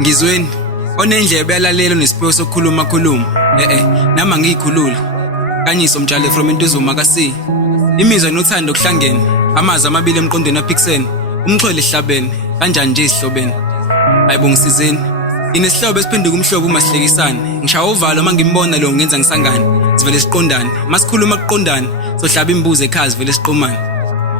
Ngizweni onendlebe yalalelo nesiphiwo sokukhuluma khuluma nama ngiyikhulula Kanyiso Mtshali from Intuzuma kaSi imizwa nothando okuhlangene amazi amabili emqondweni aphikisene umxhwele ehlabene kanjani nje isihlobene ayibongisizeni inesihlobo esiphenduka umhlobo uma sihlekisana ngishaya uvalo mangimbona lo ngenza ngisangane sivele siqondane masikhuluma kuqondane sohlaba imbuzo ekhazi vele siqomane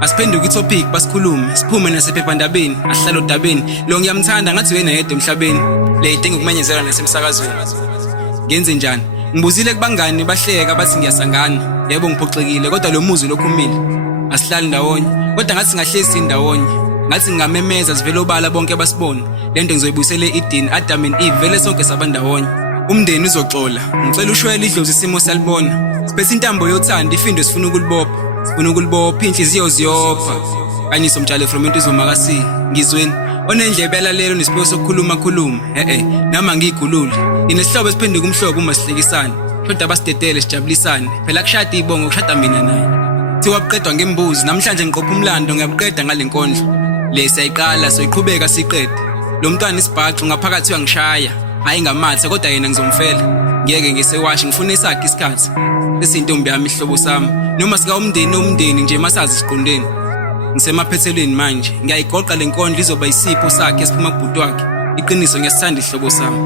asiphenduka itopic basikhulume siphume nasephephandabeni asihlalo dabeni lo ngiyamthanda ngathi wena yedwa emhlabeni le idinga ukumenyezela nasemsakazweni ngenze njani ngibuzile kubangani bahleka bathi ngiyasangana yebo ngiphoxekile kodwa lo muzi lokhumile asihlali ndawonye kodwa ngathi ngahlezi ndawonye ngathi ngamemeza sivele obala bonke basibona lento ngizoyibuyisela eEden Adam and Eve vele sonke sabandawonye umndeni uzoxola ngicela ushwele idlozi isimo salibona siphethe intambo yothanda ifindo sifuna ukulibopha inhliziyo ziyopha Kanyiso Mtshali from Intuzuma kaSi ngizweni onendlebe yalalelo nesiphiwo sokukhuluma nama ngiyikhulula inesihlobo esiphenduka umhlobo uma sihlekisana shoda basidedele sijabulisane phela kushada ibongo kushada mina naye thiwa buqedwa ngembuzi namhlanje ngiqopha umlando ngiyabuqeda ngalenkondlo le siyayiqala soyiqhubeka siqede lo mntwana isibhaxu ngaphakathi uyangishaya hayi ngamathe kodwa yena ngizomfela ngeke ngisewashi ngifuna isakhe isikhathi esintombi yami ihlobo sami noma sika umndeni nje masazi siqondeni ngisemaphethelweni manje ngiyayigoqa lenkondlo izoba isipho sakhe esiphuma kubhuti wakhe iqiniso ngiyasithanda ihlobo sami